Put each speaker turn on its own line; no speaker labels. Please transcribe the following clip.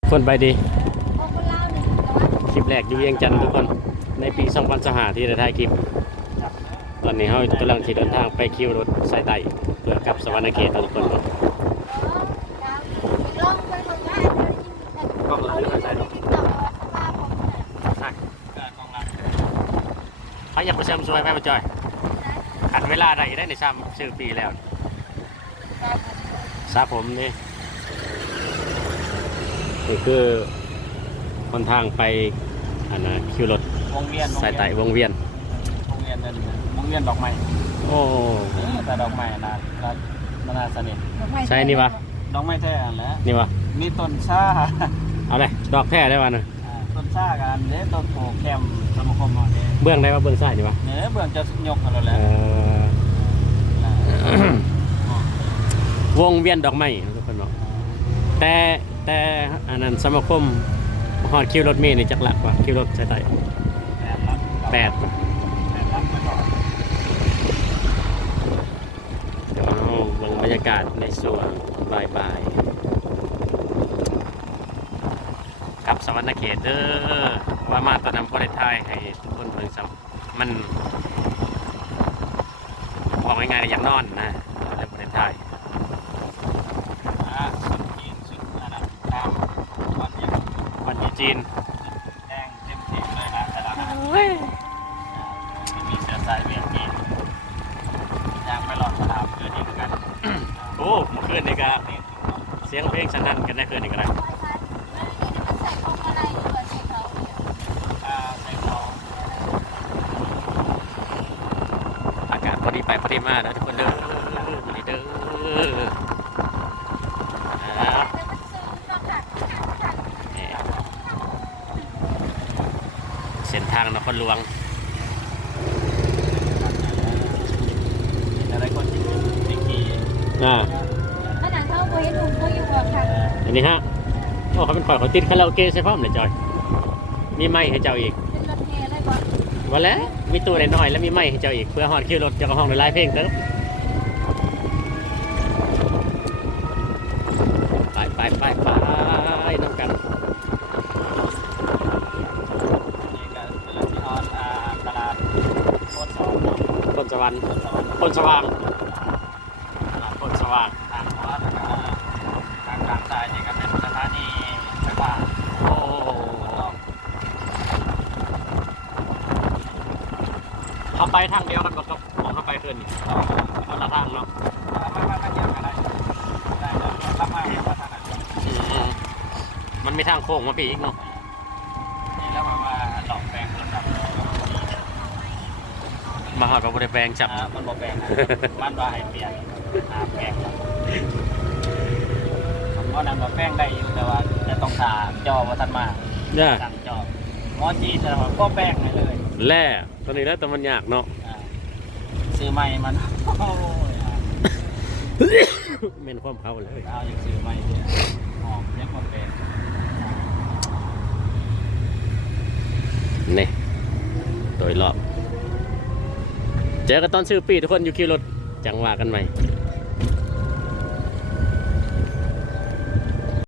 คนไปดีคลิปแรกอยู่เวียงจันทร์ทุกคนในปี2025ที่ได้ถ่ายคลิปตอนนี้เขากำลังขี่เดินทางไปคิวรถสายใต้เพื่อกลับสวรรณเขตทุกคนกล้องหลังหรือไม่ใช่หรอกเขาอยากไปเสริมสวยไปมาจอยขัดเวลาได้ในซ้ำชื่อปีแล้วซาผมนี่คือคนทางไปคิวรถ
วงเวียน
สายใต้วงเวียน
ดอกไม้
โอ้
แต่ดอกไม้นะมันน่าสนิท
ใช่นี่วะ
ดอกไม้แท้แล้ว
นี่วะ
มีต้นชา
เอาเลยดอกแท้ได้วะน่ะ
ต้นชากันเด้ต้นโผแคมสมาคมเนี่ย
เบื้องได้ว่าเบื้องซ้ายนี่วะ
เนี่ยเบื้องจะยกกันแล้วแหละ
วงเวียนดอกไม้ทุกคนเนาะแต่อันนั้นสมาคมฮอดคิวรถเมล์นี่จักหลักกว่าคิวรถสายใต้8เดี๋ยวเราลงบรรยากาศในส่วนบ่ายๆกับสวรรณเขตเด้อว่ามาตอนนำประเทศไทยให้ทุกคนเพิ่งสัมมันบอกง่ายๆอย่างนอนนะในประเทศไทยวันจีน
แดงเต็มที่เลยนะแต่ละมีเสื้อสายเวียนมียางไม่หลอดสนามเกิดอีกกัน
โอ้เมื่อคืนนี่ก็เสียงเพลงสนั่นกันได้คืนนี่ก็ได้อากาศพอดีไปพอดีมาแล้วทุกคนเด้อนี่เด้อเส้นทางนครหลวง
อะไรคนที่ขี่
ขนาดเขาไปให้ลุงเขาอยู่กับทาง
อันนี้ฮะโอ้เขาเป็นข่อยเขาติดคาราโอเกะใช่พร้อมเลยจอยมีไม้ให้เจ้าอีก
เป็นรถเมล์อะไรบ้าง
วันแล้วมีตู้น้อยๆแล้วมีไม้ให้เจ้าอีกเพื่อฮอดคิวรถเจ้าก็ห้องในไลฟ์เพลงเด้อไปน้องกัน
ตลาด
ต้นสวรรค์ต้นสว่างต้นสว่าง
ทางวัดทางกลางสายนี่ก็เป็นสถานีไฟฟ้า
โอ้เขาไปทางเดียวกันกับผมเขาไปคืนนี่คนละทางเนาะมันมีทางโค้งมาปีอีกเนาะ
นี่แล้วมาหลอกแปลงรถดับ
มาหากับบริแปลงจับ
มันบอกแปลงมันว่าให้เปลี่ยนแปลงเพราะนั้นว่าแป้งได้อยู่แต่ว่าจะต้องถามจอว่าท่านมาสั่งจอมอจีแต่ว่าก็แป้งเลย
แร่ตอนนี้แล้วแต่มันยากเนาะ
ซื้อใหม่มัน
เมนความเขาเลย
เอาอย่างซื้อใหม่เนี่ยออกเรียกว่าเป็น
นี่โดยรอบเจอกันตอนซื้อปีทุกคนอยู่คิวรถจังหวะกันไหม